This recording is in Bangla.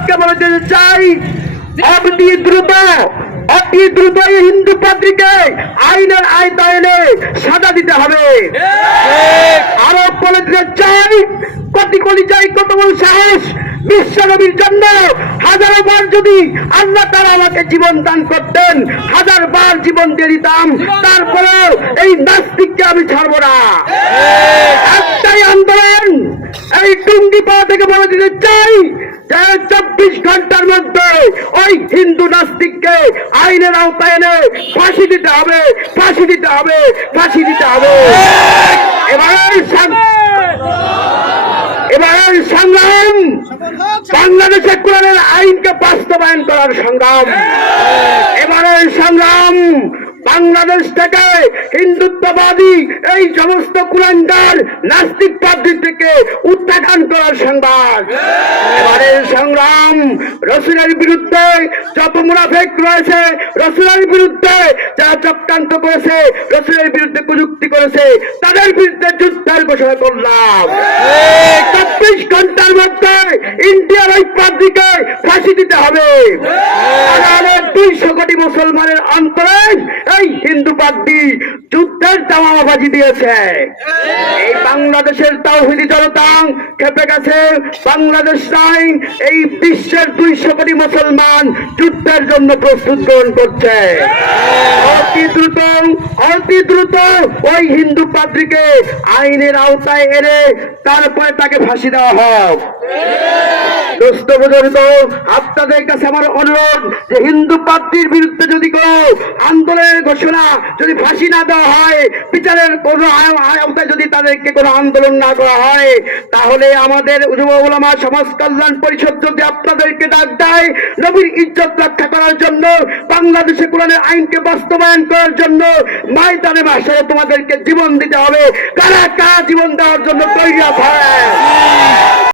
পক্ষে বলে দিতে চাই, অতি দ্রুত এই হিন্দু পাদ্রীকে আইনের আওতায় সাজা দিতে হবে। আরো বলে দিতে চাই, কত চাই, কত বড় সাহস, বিশ্বনবীর জন্য হাজারো বার যদি আল্লাহ তাআলা আমাকে জীবন দান করতেন, 1000 বার জীবন দিয়ে দিতাম, তারপরেও এই নাস্তিককে আমি ছাড়বো না। একটাই আন্দোলন, এই টুঙ্গিপাড়া থেকে বলে দিতে চাই, 24 ঘন্টার মধ্যে ওই হিন্দু নাস্তিককে আইনের আওতায় এনে ফাঁসি দিতে হবে, ফাঁসি দিতে হবে, ফাঁসি দিতে হবে। এবার সংগ্রাম বাংলাদেশে কোরআনের আইনকে বাস্তবায়ন করার সংগ্রাম। এবারের সংগ্রাম বাংলাদেশ থেকে হিন্দুত্ববাদী এই সমস্ত কুলাঙ্গার নাস্তিক পাদ্রী থেকে উত্থান করার সংবাদ। এবারের সংগ্রাম রাসূলের বিরুদ্ধে যত মুনাফিক রয়েছে, রাসূলের বিরুদ্ধে যারা চক্রান্ত করেছে, রাসূলের বিরুদ্ধে কুযুক্তি করেছে, তাদের বিরুদ্ধে যুদ্ধের ঘোষণা করলাম। 24 ঘন্টার মধ্যে ইন্ডিয়ার ওই পাদ্রীকে ফাঁসি দিতে হবে। 200 কোটি মুসলমানের অন্তরে এই হিন্দু পাদ্রী যুদ্ধের দামাবাজি দিয়েছে। এই বাংলাদেশের তাওহীদি জনতা খেপে গেছে। বাংলাদেশ নাই, এই বিশ্বের 200 কোটি মুসলমান যুদ্ধের জন্য প্রস্তুত গ্রহণ করছে। অতি দ্রুত ওই হিন্দু পাদ্রীকে আইনের আওতায় এনে তারপরে তাকে ফাঁসি দেওয়া হোক। দোস্ত বুজুর্গ, আপনাদের কাছে আমার অনুরোধ যে হিন্দু পাদ্রীর বিরুদ্ধে যদি কোনো আন্দোলনের ঘোষণা, যদি ফাঁসি না দেওয়া হয়, বিচারের কোনো আওতায় যদি তাদেরকে কোনো আন্দোলন না করা হয়, তাহলে আমাদের যুব উলামা সমাজ কল্যাণ পরিষদ যদি আপনাদেরকে ডাক দেয় নবীর ইজ্জত রক্ষা করার জন্য, বাংলাদেশে কোরআনের আইনকে বাস্তবায়ন করার জন্য, ময়দানে মাশাআল্লাহ তোমাদেরকে জীবন দিতে হবে। কারা কারা জীবন দেওয়ার জন্য তৈরি আছে?